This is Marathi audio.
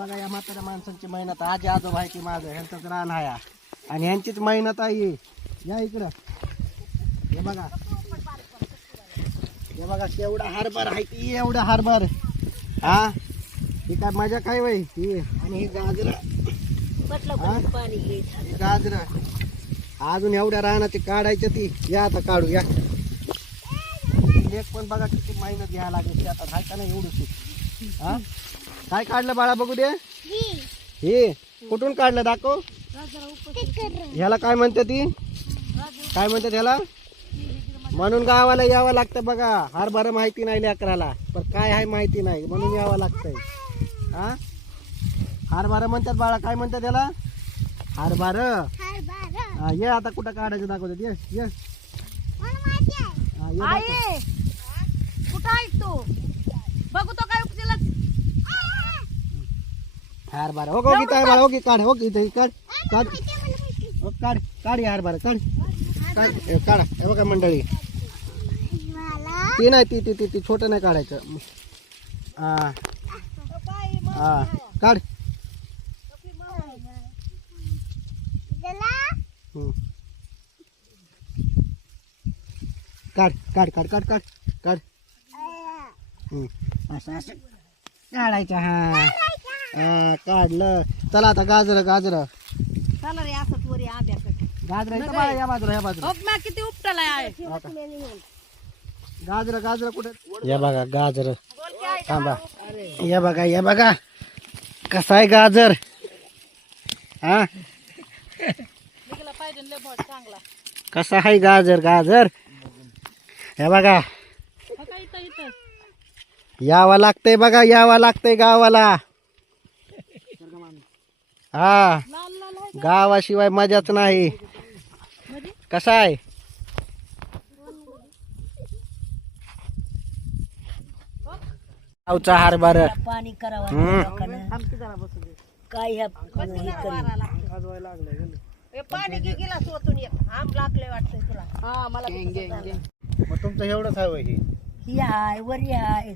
बघा या म्हाताऱ्या माणसांची मेहनत, आजी आजोबा आहे की माझं ह्यांचंच रान आहे आणि ह्यांचीच मेहनत आहे. या इकडं हे बघा, हे बघा केवढा हारभर आहे की, एवढा हारभर. हा ही काय मजा काय वय ही. आणि ही गाजर, गाजर अजून एवढ्या रानाची काढायची ती. या आता काढू या. लेक पण बघा किती मेहनत घ्यायला लागली आता, हाय का नाही एवढं. हा काय काढलं बाळा बघू दे. हे कुठून काढलं दाखव. ह्याला काय म्हणते ती, काय म्हणतात ह्याला. म्हणून गावाला यावं लागतं बघा. हरभरा माहिती नाही लेकराला, पण काय आहे माहिती नाही म्हणून यावं लागतंय. हा हरभरा म्हणतात बाळा, काय म्हणतात त्याला हरभरा. हा ये आता कुठं काढायचं दाखवतात. ये ये कुठं आहेस तू, बघू तो काय उपजेला. हरभरा हो गीता आहे बाळा. हो की काढ, हो की काढ काढ हो, काढ काढ या हरभरा काढ काढ काढा. हे बघा मंडळी, ती नाही ती ती ती ती छोटं नाही काढायचं. हा हा काढ. काढ काढ काढ काढ काढ काढ. असं असं काढायचं. हा हा काढलं. चला आता गाजर गाजर चला रे असं वरी आंब्याकडे. गाजर इथं बाळा, या बाजूला या बाजूला. बघ ना किती उपटाला आहे. गाजर गाजर कुठे. या बघा गाजर, थांबा. या बघा या बघा कसा आहे गाजर. हा चांगला कसा आहे गाजर. गाजर हे बघा, यावं लागतंय बघा, यावं लागतंय गावाला. हा गावाशिवाय मजाच नाही. कसा आहे गावचा हरभरा. पाणी करावं काय पाणी गिलास ओतून येत. आंब लागले वाटतंय तुला. हा मला मग तुमचं एवढंच आहे. ही हाय वरी हाय.